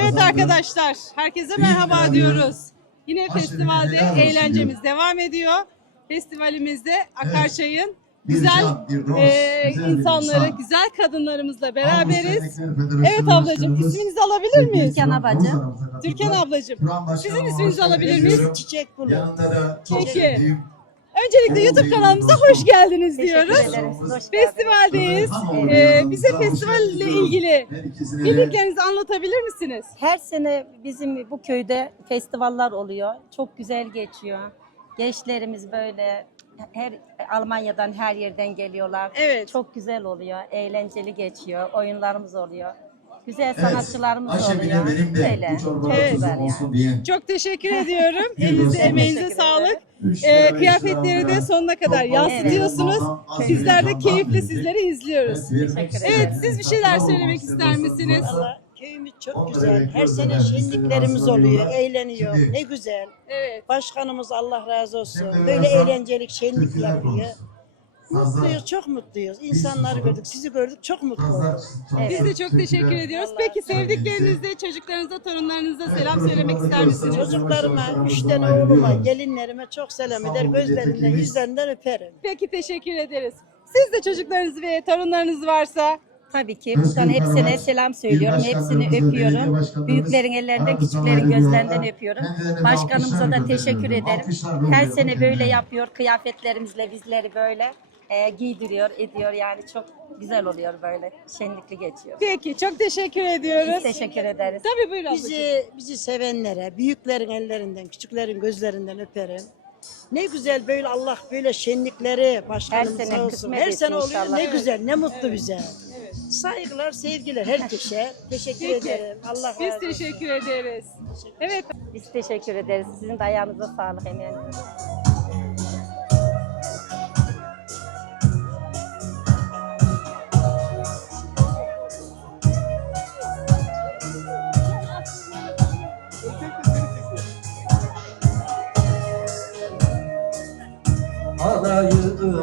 Evet arkadaşlar, herkese merhaba diyoruz. Yine festivalde eğlencemiz devam ediyor. Festivalimizde Akarçay'ın güzel eee, insanları, güzel kadınlarımızla beraberiz. Evet ablacığım, isminizi alabilir miyiz? Türkan ablacığım. Türkan ablacığım, sizin isminizi alabilir miyiz? Çiçek Bulu. Peki. Öncelikle YouTube kanalımıza hoş geldiniz diyoruz. Festivaldeyiz. Eee, bize festivalle ilgili bildiklerinizi anlatabilir misiniz? Her sene bizim bu köyde festivaller oluyor. Çok güzel geçiyor. Gençlerimiz böyle her Almanya'dan her yerden geliyorlar. Evet. Çok güzel oluyor. Eğlenceli geçiyor. Oyunlarımız oluyor. Güzel sanatçılarımız oluyor. Böyle. Çok Evet. güzel yani. diye. Çok teşekkür ediyorum. Elinize, emeğinize sağlık. Beş kıyafetleri de sonuna kadar yansıtıyorsunuz. fazla. Bizler de keyifle sizleri izliyoruz. Teşekkür Evet, siz bir şeyler söylemek ister misiniz? Valla köyümüz çok güzel. Her sene şenliklerimiz oluyor. Eğleniyor. Ne güzel. Evet. Başkanımız Allah razı olsun. Böyle eğlencelik şenlik Türkiye yapıyor. Fazla- Mutluyuz, çok mutluyuz. İnsanları gördük, sizi gördük, çok mutlu olduk. Biz de çok teşekkür ediyoruz. Peki sevdiklerinizle, çocuklarınıza, torunlarınıza selam söylemek ister misiniz? Çocuklarıma, üç tane oğluma, gelinlerime çok selam eder. Gözlerinden, yüzlerinden öperim. Peki teşekkür ederiz. Siz de çocuklarınız ve torunlarınız varsa Tabii ki buradan hepsine selam söylüyorum. Hepsini öpüyorum. Büyüklerin ellerinden, küçüklerin gözlerinden öpüyorum. Başkanımıza da teşekkür ederim. Her sene böyle yapıyor. Kıyafetlerimizle bizleri böyle e, giydiriyor, ediyor. Yani çok güzel oluyor böyle. Şenlikli geçiyor. Peki çok teşekkür Biz ediyoruz. teşekkür ederiz. Tabii buyur ablacığım. Bizi, bizi sevenlere, büyüklerin ellerinden, küçüklerin gözlerinden öperim. Ne güzel böyle Allah böyle şenlikleri başkanım Her sene sağ olsun. kısmet Her etsin sene oluyor. inşallah. Ne Evet. güzel, ne mutlu bize. Evet. Saygılar, sevgiler herkese. Teşekkür Peki. ederim. Allah razı Biz olsun. teşekkür ederiz. Evet. Biz teşekkür ederiz. Sizin de ayağınıza sağlık emeğinize. Alaydım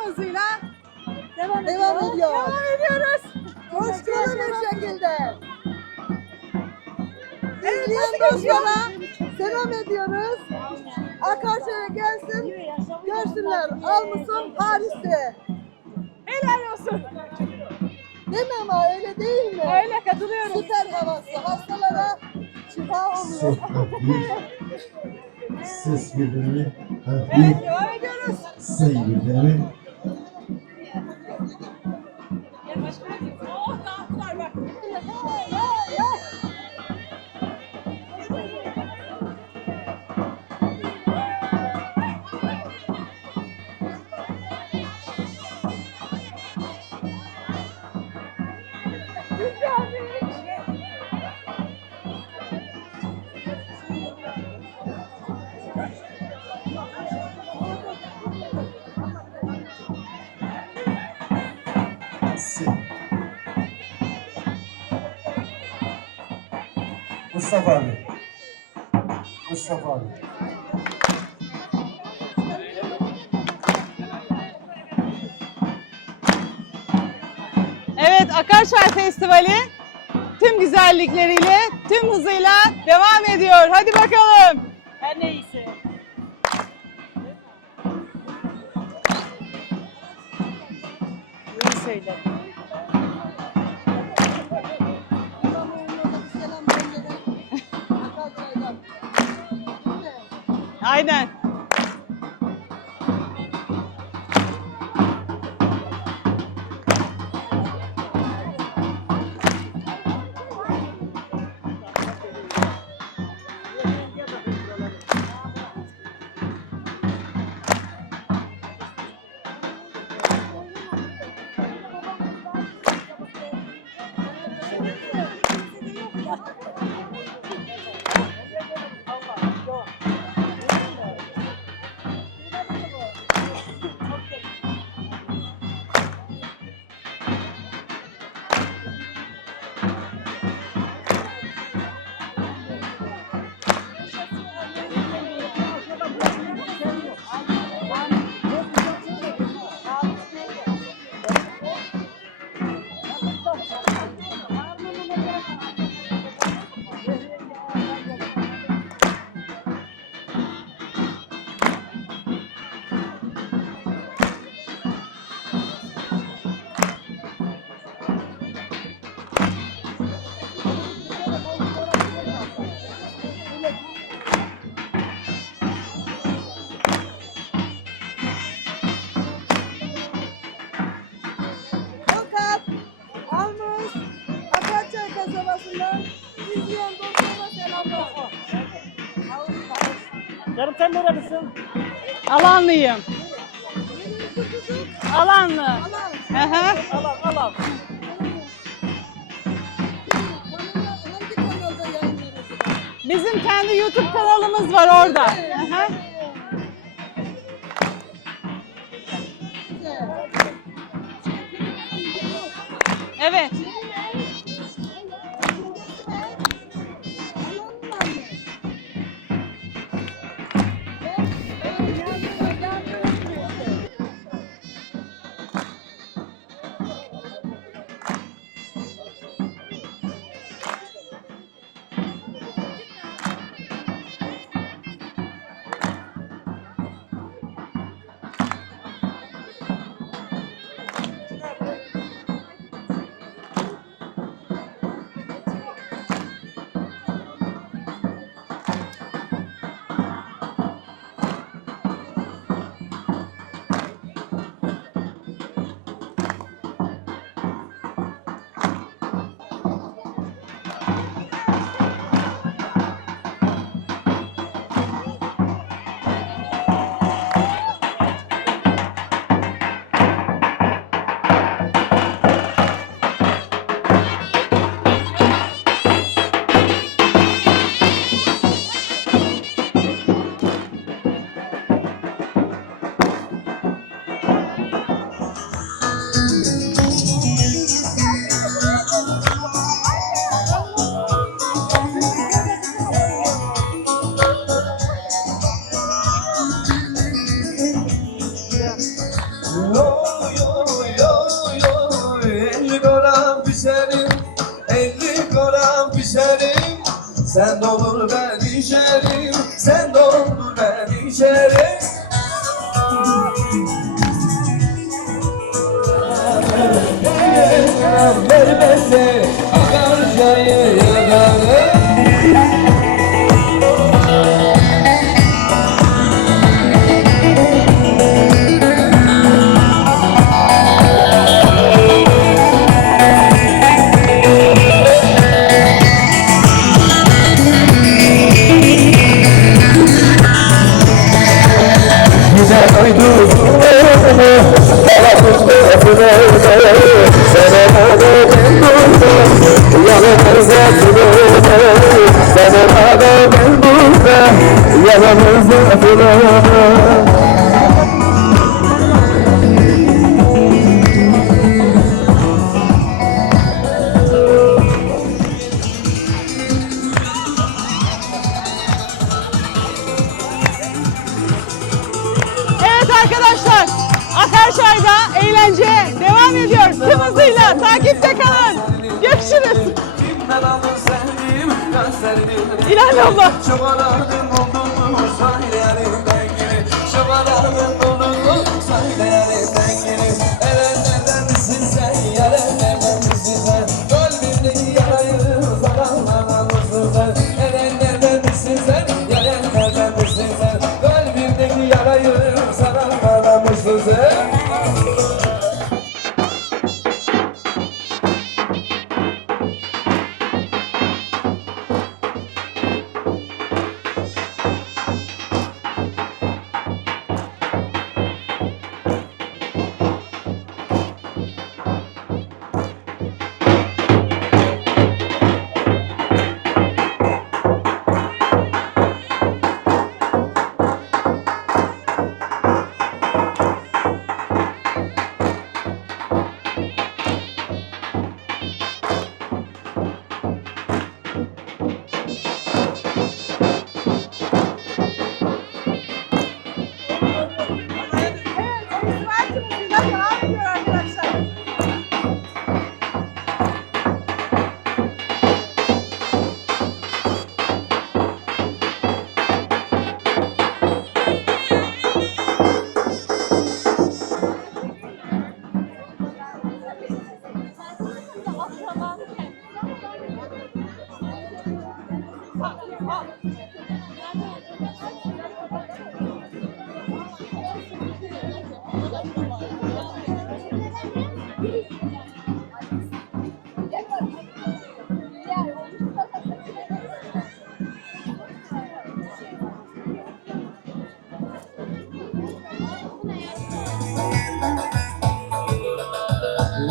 tüm hızıyla Devam, devam ediyor. ediyor. Devam ediyoruz. Coşkulu bir şekilde. İzleyen dostlara selam ediyoruz. Akarsu'ya gelsin, görsünler. Almışsın Paris'te. Helal olsun. Değil mi ama öyle değil mi? Öyle katılıyorum. Süper havası. Hastalara şifa oluyor. Ses birbirini, Evet devam ediyoruz. say Mustafa abi. Mustafa abi. Evet Akarçay Festivali tüm güzellikleriyle, tüm hızıyla devam ediyor. Hadi bakalım. Her neyse. İyi söyledin. that. Canım sen nerelisin? Alanlıyım. Alanlı. Alan, Aha. Kanalda yayınlanıyorsun? Bizim kendi YouTube kanalımız var orada. Aha. Evet. sen olur ben içerim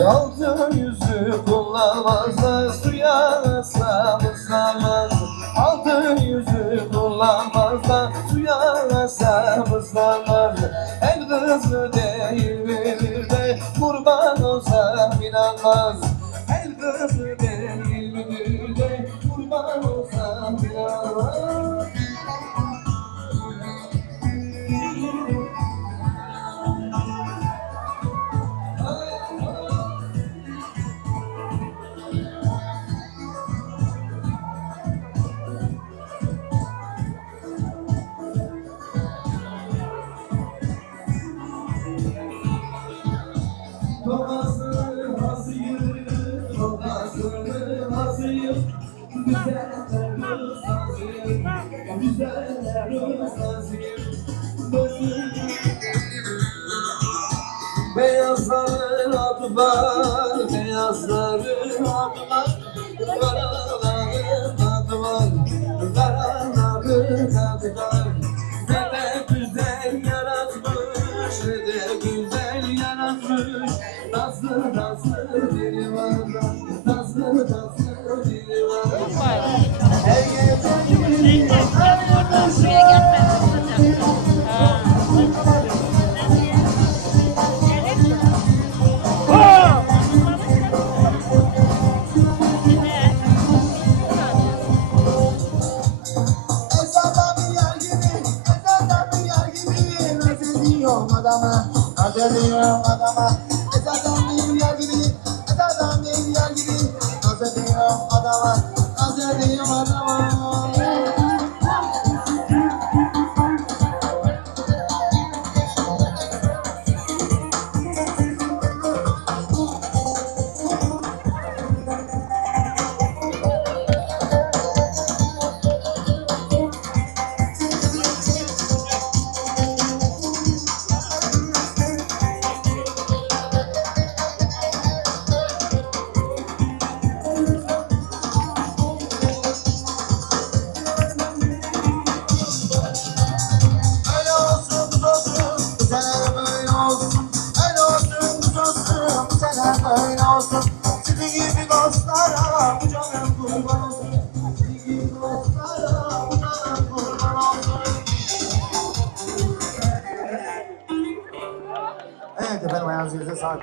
Yalçın yüzü kullanmazlar suya. madama, Adelina, madama,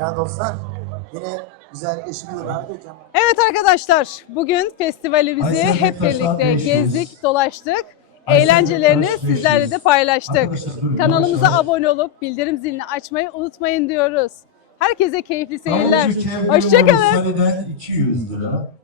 değerli dostlar. Yine güzel eşimi de davet edeceğim. Evet arkadaşlar, bugün festivalimizi Aysel hep birlikte 500. gezdik, dolaştık. Eğlencelerini Bektaş 500. sizlerle de paylaştık. Arkadaşlar, buyurun, Kanalımıza abone olup bildirim zilini açmayı unutmayın diyoruz. Herkese keyifli seyirler. Davulcu Hoşçakalın. Mursali'den 200 lira.